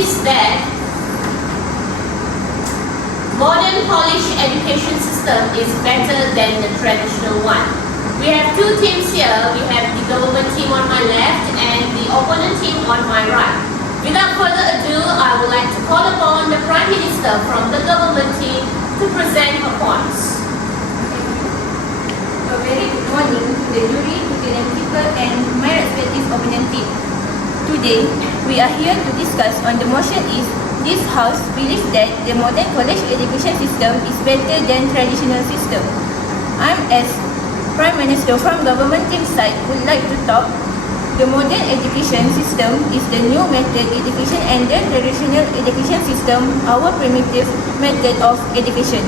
believes that modern college education system is better than the traditional one. We have two teams here. We have the government team on my left and the opponent team on my right. Without further ado, I would like to call upon the Prime Minister from the government team to present her points. A very good morning to the jury, to the people and my respective opponent team. Today, we are here to discuss on the motion is this House believes that the modern college education system is better than traditional system. I as Prime Minister from government team side would like to talk. The modern education system is the new method education and the traditional education system, our primitive method of education.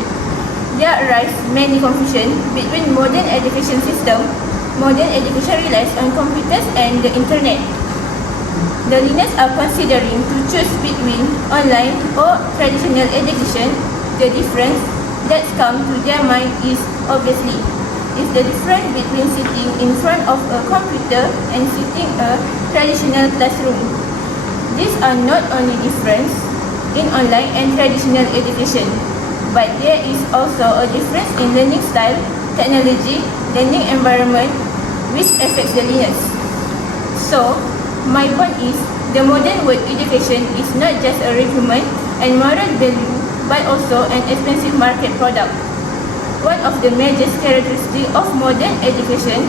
There arise many confusion between modern education system. Modern education relies on computers and the internet. The learners are considering to choose between online or traditional education. The difference that comes to their mind is obviously is the difference between sitting in front of a computer and sitting a traditional classroom. These are not only difference in online and traditional education, but there is also a difference in learning style, technology, learning environment, which affects the learners. So, my point is, the modern world education is not just a requirement and moral value, but also an expensive market product. One of the major characteristics of modern education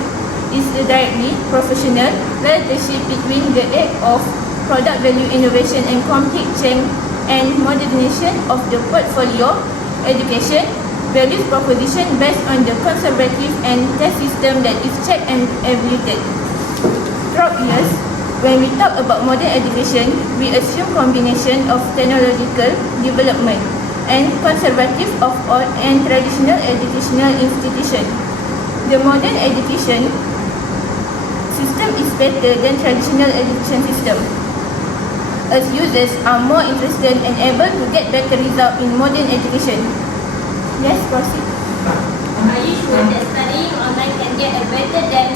is the directly professional relationship between the act of product value innovation and complete change and modernization of the portfolio education values proposition based on the conservative and test system that is checked and evaluated. Throughout years, when we talk about modern education, we assume combination of technological development and conservative of all and traditional educational institution. The modern education system is better than traditional education system, as users are more interested and able to get better result in modern education. Yes, proceed. Are you sure that studying online can get a better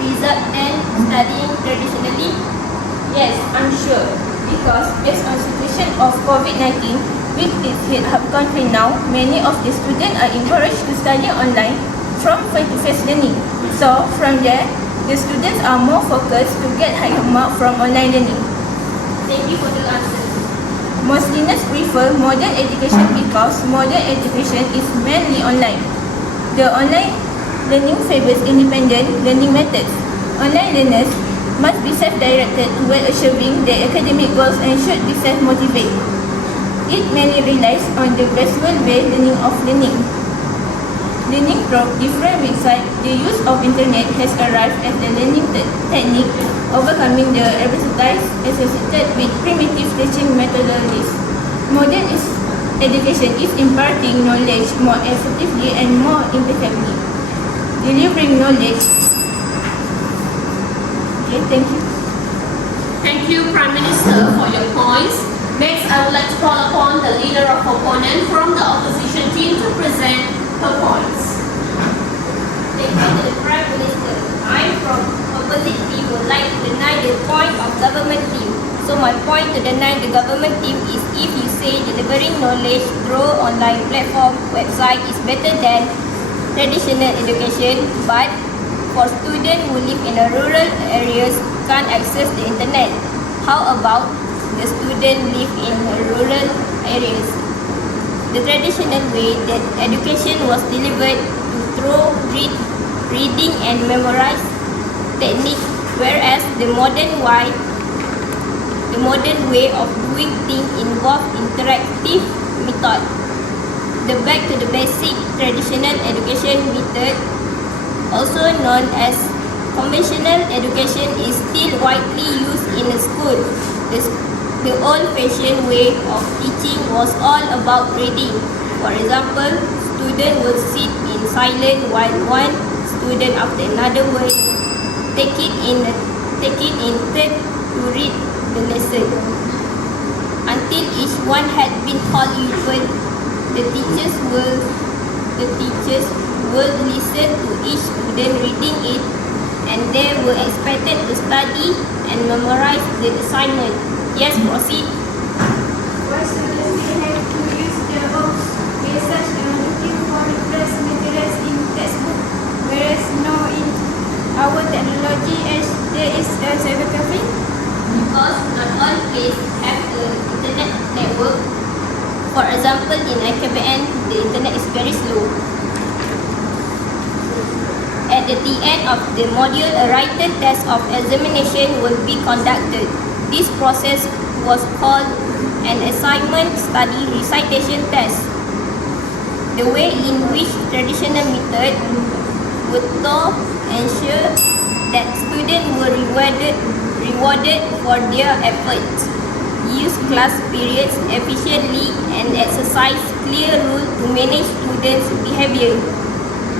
result than studying traditionally? Yes, I'm sure. Because based on situation of COVID-19, which is hit our country now, many of the students are encouraged to study online from face-to-face learning. So, from there, the students are more focused to get higher mark from online learning. Thank you for the answer. Most learners prefer modern education because modern education is mainly online. The online learning favors independent learning methods. Online learners must be self-directed toward achieving their academic goals and should be self-motivated. It mainly relies on the gradual way of learning. Learning through different websites, the use of internet has arrived as the learning technique, overcoming the adversities associated with primitive teaching methodologies. Modern education is imparting knowledge more effectively and more effectively, delivering knowledge. Okay, thank you. Thank you, Prime Minister, for your points. Next, I would like to call upon the leader of opponent from the opposition team to present her points. Thank you to the Prime Minister. I from opposite team would like to deny the point of government team. So my point to deny the government team is if you say delivering knowledge through online platform website is better than traditional education, but for students who live in a rural areas can't access the internet. How about the students live in rural areas? The traditional way that education was delivered through reading and memorize technique, whereas the modern way of doing things involve interactive method. The back to the basic traditional education method, also known as conventional education, is still widely used in a school. The old-fashioned way of teaching was all about reading. For example, students would sit in silence while one student after another would take it in turn to read the lesson. Until each one had been called upon, the teachers will listen to each student reading it and they were expected to study and memorize the assignment. Yes, proceed. Why students may have to use the OPS message looking for reference materials in textbook, whereas now in our technology as there is a cybercafe? Because not all places have an internet network. For example, in IKBN, the internet is very slow. At the end of the module, a written test of examination will be conducted. This process was called an assignment study recitation test. The way in which traditional method would to ensure that students were rewarded for their efforts, use class periods efficiently, and exercise clear rules to manage students' behavior.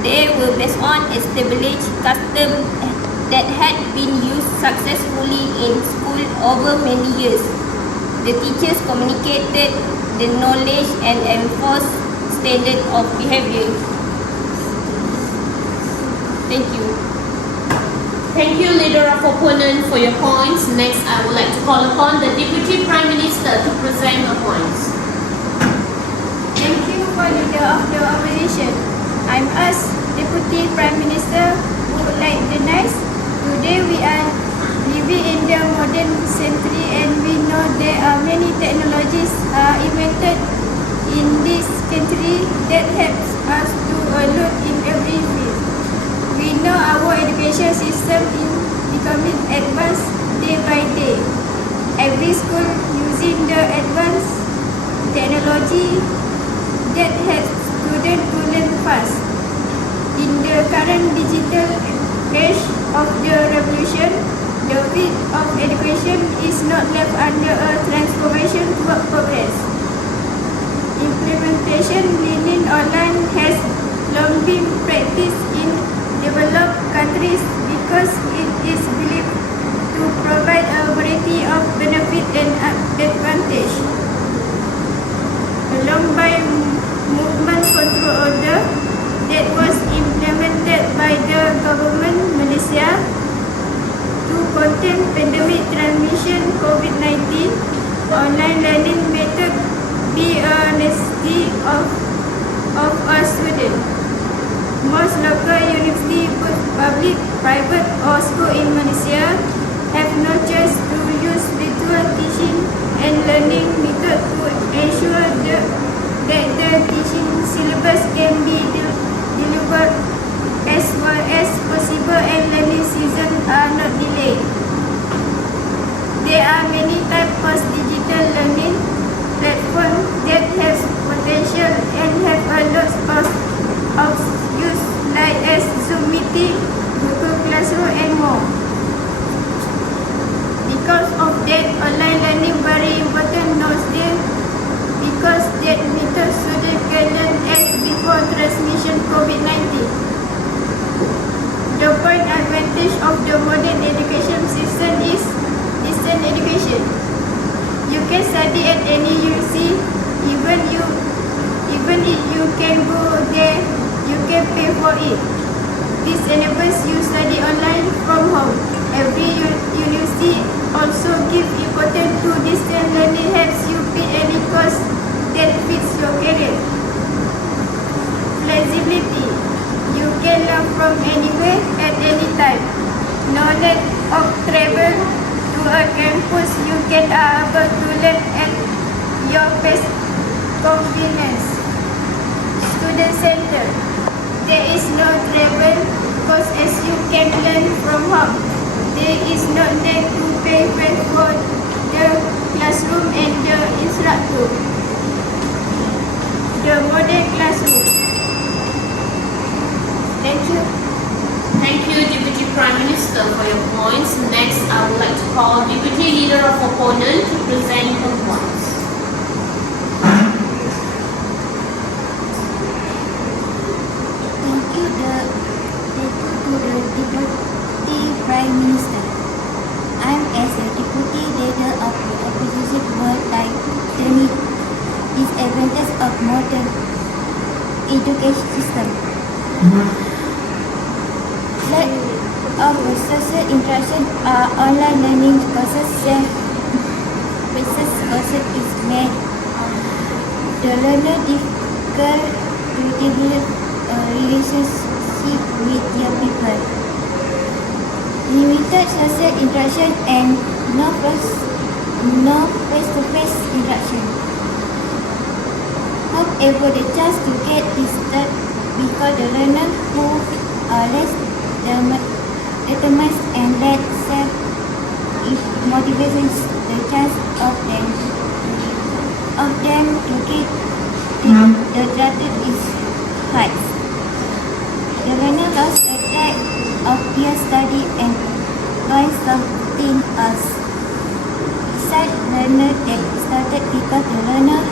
They were based on established custom that had been used successfully in school over many years. The teachers communicated the knowledge and enforced standard of behavior. Thank you. Thank you, Leader of Opponent, for your points. Next, I would like to call upon the Deputy Prime Minister to present her points. Thank you for leader of the opposition. I'm us, Deputy Prime Minister, who would like the nice. Today we are living in the modern century and we know there are many technologies invented in this country that helps us to learn in every field. We know our education system is becoming advanced day by day. Every school using the advanced technology that helps students to learn fast. In the current digital age of the revolution, the field of education is not left under a transformation work progress. Implementation learning online has long been practiced in developed countries because it is believed to provide a variety of benefit and advantage. Along by movement control order that was implemented by the government Malaysia to contain pandemic transmission COVID-19, online learning method be a necessity of a student. Most local university, both public, private or school in Malaysia have no choice to use virtual teaching and learning method to ensure that the teaching syllabus can be delivered as well as possible and learning season are not delayed. There are many types of digital learning platforms that have potential and have a lot of use like as Zoom meeting, Google Classroom and more. Because of that, online learning very important nowadays because that method students can learn as before transmission COVID-19. The point advantage of the modern education system is distance education. You can study at any university, even if you can go there, you can pay for it. This enables you study online from home. Every university also gives importance to distance learning, helps you pick any course that fits your career. Flexibility. You can learn from anywhere at any time. No need of travel to a campus. You can able to learn at your best convenience. Student center. There is no travel because as you can learn from home. There is no need to pay for the classroom and the instructor. The modern classroom. Thank you. Thank you, Deputy Prime Minister, for your points. Next, I would like to call Deputy Leader of Opponent to present her points. Thank you to the Deputy Prime Minister. I am as a Deputy Leader of the Opposition would like to meet disadvantages of modern education system. of social interaction are online learning courses is made. The learner difficult to develop a relationship with their people. Limited social interaction and no face-to-face interaction. However, the chance to get this done because the learner who are less determined and less self-motivated, the chance of them to get the data is high. The learner lost a track of their study and learn something else. Besides, learner that started because the learner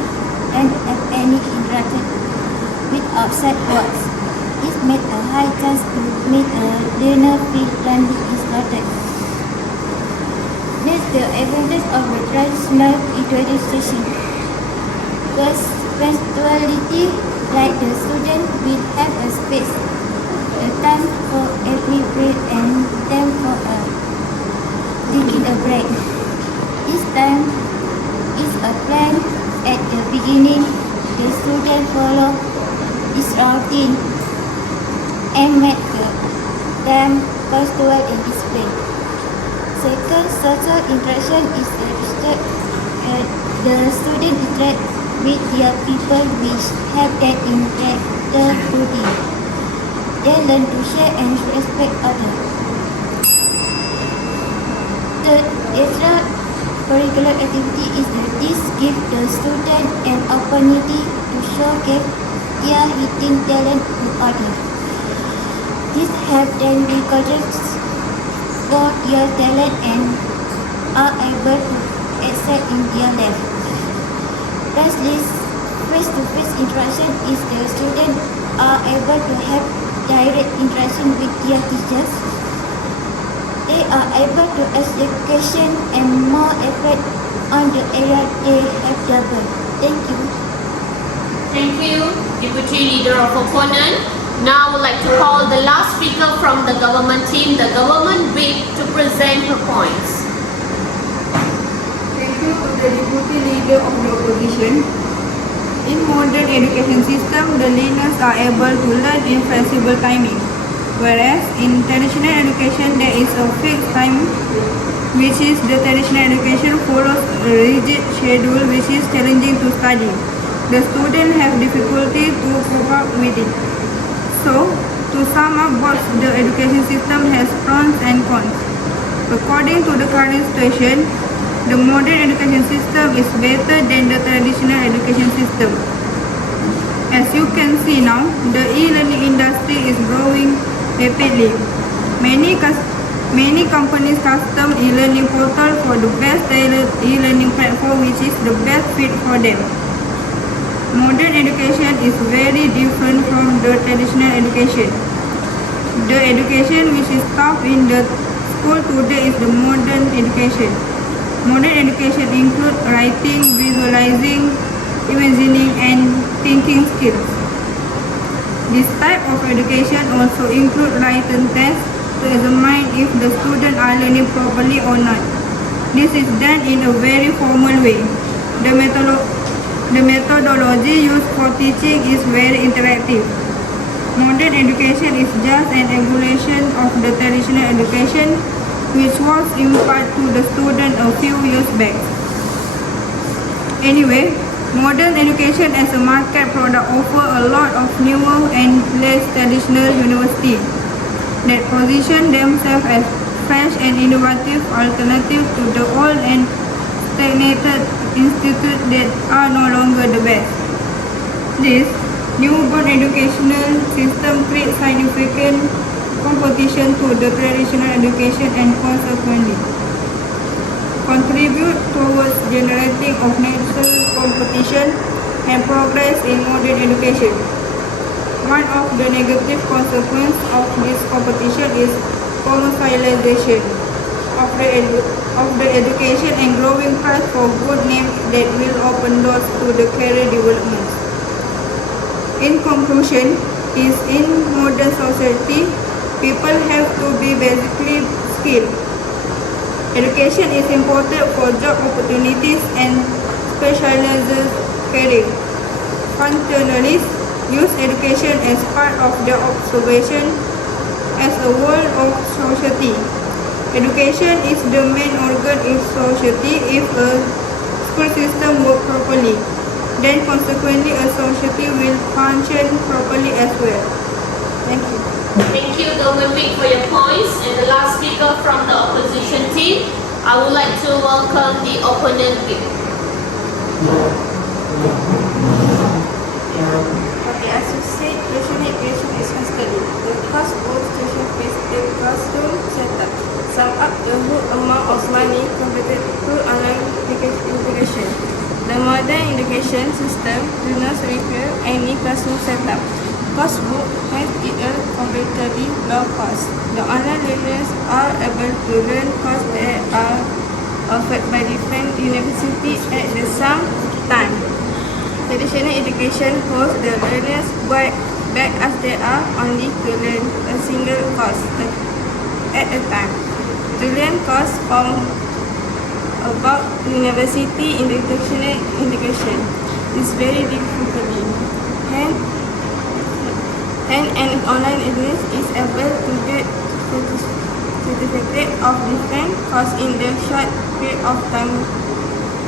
and have any interaction with outside world. This made a high chance to make a learner feel learning is started. Next, the advantage of the traditional education. First, punctuality, like the student will have a space, a time for every break and time for taking a break. This time is a plan at the beginning. The student follow this routine and make the time punctual and display. Second, social interaction is the student interact with their people which have that interactivity. They learn to share and respect others. Third, extracurricular activity is that this gives the student an opportunity to showcase their hidden talent to others. This helps them recognize for their talent and are able to excel in their life. Lastly, face-to-face interaction is the students are able to have direct interaction with their teachers. They are able to education and more effort on the area they have developed. Thank you. Thank you, Deputy Leader of Opponent. Now I would like to call the last speaker from the government team, the government whip, to present her points. Thank you to the Deputy Leader of the Opposition. In modern education system, the learners are able to learn in flexible timing, whereas in traditional education there is a fixed time, which is the traditional education follows a rigid schedule which is challenging to study. The student have difficulty to cope up with it. So, to sum up, both the education system has pros and cons. According to the current situation, the modern education system is better than the traditional education system. As you can see now, the e-learning industry is growing rapidly. Many companies custom e-learning portal for the best tailored e-learning platform which is the best fit for them. Modern education is very different from the traditional education. The education which is taught in the school today is the modern education. Modern education includes writing, visualizing, imagining and thinking skills. This type of education also includes written tests to examine if the students are learning properly or not. This is done in a very formal way. The methodology used for teaching is very interactive. Modern education is just an evolution of the traditional education which was imparted to the student a few years back. Anyway, modern education as a market product offer a lot of newer and less traditional universities that position themselves as fresh and innovative alternative to the old and stagnated institutes that are no longer the best. This newborn educational system creates significant competition to the traditional education and consequently contribute towards generating of natural competition and progress in modern education. One of the negative consequences of this competition is commercialization of the education and growing price for good names that will open doors to the career development. In conclusion, in modern society, people have to be basically skilled. Education is important for job opportunities and specialized career. Functionalists use education as part of their observation as a whole of society. Education is the main organ in society. If a school system works properly, then consequently a society will function properly as well. Thank you. Thank you, Government Week, for your points. And the last speaker from the opposition team, I would like to welcome the opponent Week. Okay, as you said, passionate education is custody. The cost of station is the classroom setup. Sum up the whole amount of money converted to online education. The modern education system does not require any classroom setup. Cost book has a comparatively low cost. The online learners are able to learn courses that are offered by different universities at the same time. Traditional education holds the learners back as they are only to learn a single course at a time. To learn course from about university in the traditional education is very difficult. And an online learner is able to get certificate of different course in the short period of time.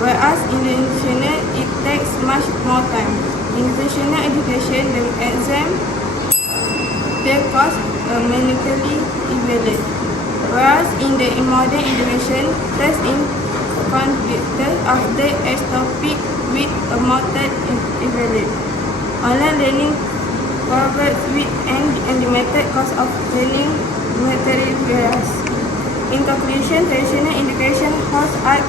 Whereas in the international, it takes much more time. In traditional education, the exam, the course manually evaluated. Whereas in the modern education, test in conducted after each topic with a method evaluated. Online learning provides with an unlimited cost of learning materials. In conclusion, traditional education holds high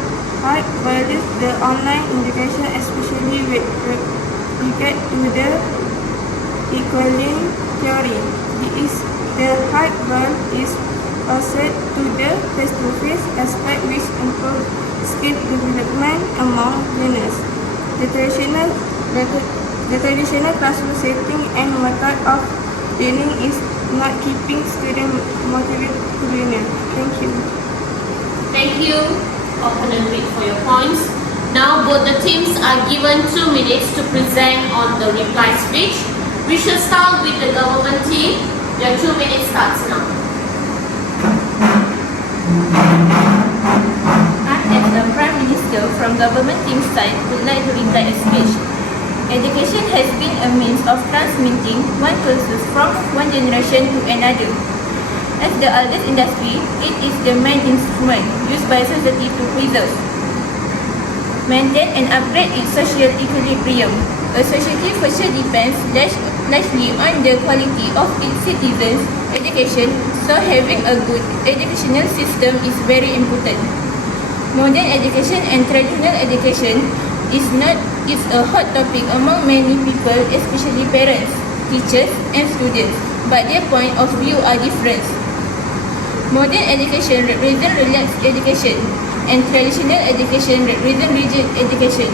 value. The online education, especially with regard to the equaling theory, the high value is also to the face-to-face aspect, which improves skill development among learners. The traditional classroom setting and method of learning is not keeping students motivated to learn. Thank you. Thank you, opponent Week, for your points. Now both the teams are given 2 minutes to present on the reply speech. We shall start with the government team. Your 2 minutes starts now. I, as the Prime Minister from government team side, would like to reply a speech. Education has been a means of transmitting one culture from one generation to another. As the eldest industry, it is the main instrument used by society to preserve, maintain and upgrade its social equilibrium. A society for sure depends largely on the quality of its citizens' education, so having a good educational system is very important. Modern education and traditional education is a hot topic among many people, especially parents, teachers and students, but their point of view are different. Modern education represents relaxed education and traditional education represents rigid education.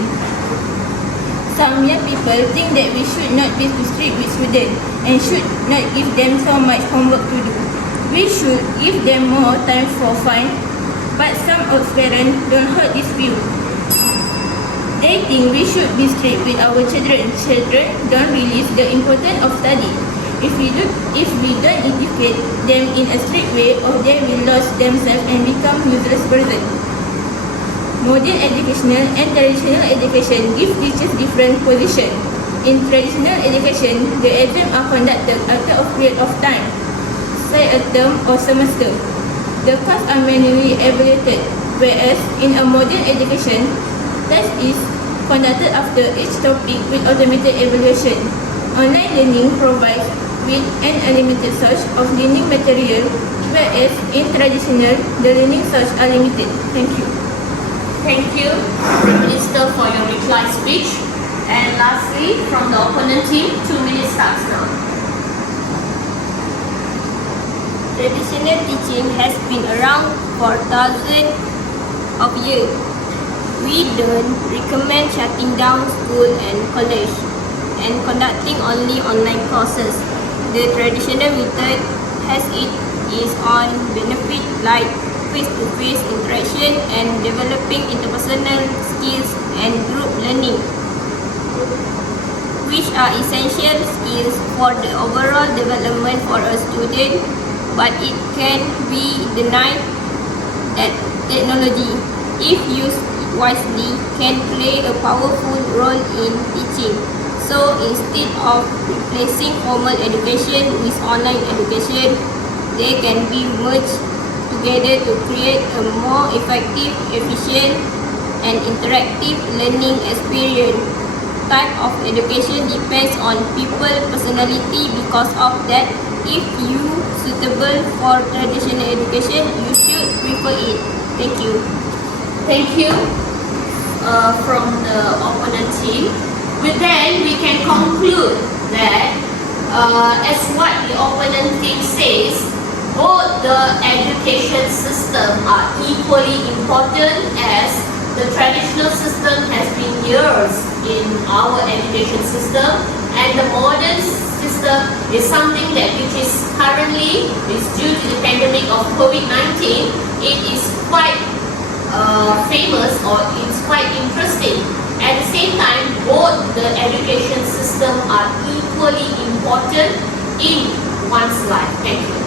Some young people think that we should not be too strict with students and should not give them so much homework to do. We should give them more time for fun, but some of parents don't hold this view. They think we should be strict with our children. Children don't realize the importance of study. If we don't educate them in a strict way, or they will lose themselves and become useless persons. Modern educational and traditional education give teachers different positions. In traditional education, the exams are conducted after a period of time, say a term or semester. The courses are manually evaluated, whereas in a modern education, test is conducted after each topic with automated evaluation. Online learning provides with an unlimited source of learning material, whereas in traditional, the learning sources are limited. Thank you. Thank you, Prime Minister, for your reply speech. And lastly, from the opponent team, 2 minutes starts now. Traditional teaching has been around for thousands of years. We don't recommend shutting down school and college and conducting only online courses. The traditional method has its is on benefit like face-to-face interaction and developing interpersonal skills and group learning, which are essential skills for the overall development for a student, but it can be denied that technology, if used wisely, can play a powerful role in teaching. So instead of replacing formal education with online education, they can be merged together to create a more effective, efficient, and interactive learning experience. Type of education depends on people personality. Because of that, if you suitable for traditional education, you should prefer it. Thank you. Thank you from the opponent team. With that, we can conclude that as what the opponent team says, both the education system are equally important, as the traditional system has been years in our education system, and the modern system is something that which is currently is due to the pandemic of COVID-19. It is quite famous, or it's quite interesting. At the same time, both the education system are equally important in one's life. Thank you.